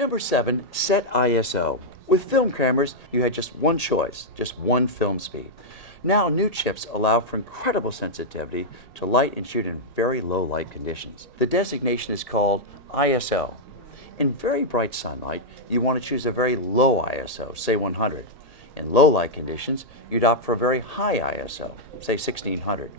Number 7, set ISO. With film cameras, you had just one choice, just one film speed. Now, new chips allow for incredible sensitivity to light and shoot in very low light conditions. The designation is called ISO. In very bright sunlight, you want to choose a very low ISO, say 100. In low light conditions, you'd opt for a very high ISO, say 1600.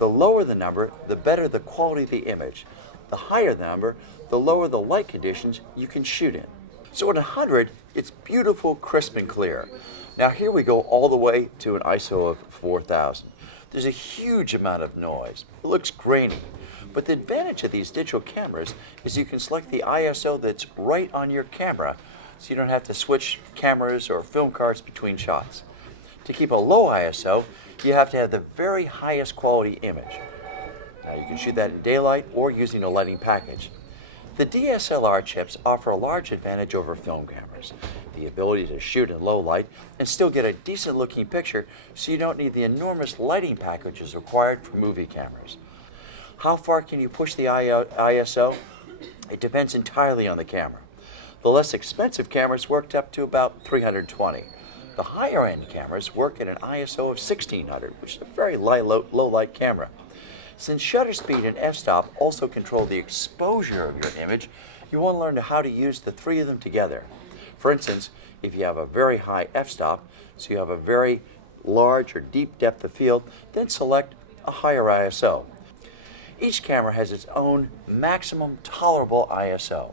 The lower the number, the better the quality of the image. The higher the number, the lower the light conditions you can shoot in. So at 100, it's beautiful, crisp, and clear. Now here we go all the way to an ISO of 4000. There's a huge amount of noise. It looks grainy. But the advantage of these digital cameras is you can select the ISO that's right on your camera, so you don't have to switch cameras or film cards between shots. To keep a low ISO, you have to have the very highest quality image. Now you can shoot that in daylight or using a lighting package. The DSLR chips offer a large advantage over film cameras. The ability to shoot in low light and still get a decent looking picture, so you don't need the enormous lighting packages required for movie cameras. How far can you push the ISO? It depends entirely on the camera. The less expensive cameras worked up to about 320. The higher end cameras work at an ISO of 1600, which is a very low light camera. Since shutter speed and f-stop also control the exposure of your image, you want to learn how to use the three of them together. For instance, if you have a very high f-stop, so you have a very large or deep depth of field, then select a higher ISO. Each camera has its own maximum tolerable ISO.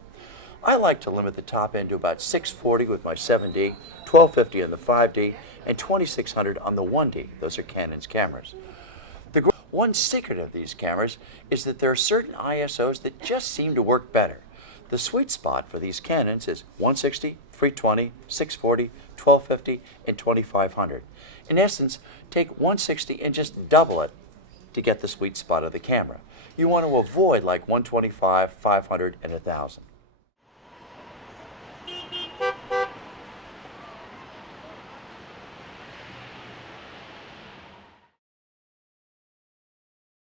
I like to limit the top end to about 640 with my 7D, 1250 on the 5D, and 2600 on the 1D. Those are Canon's cameras. One secret of these cameras is that there are certain ISOs that just seem to work better. The sweet spot for these Canons is 160, 320, 640, 1250, and 2500. In essence, take 160 and just double it to get the sweet spot of the camera. You want to avoid like 125, 500, and 1000.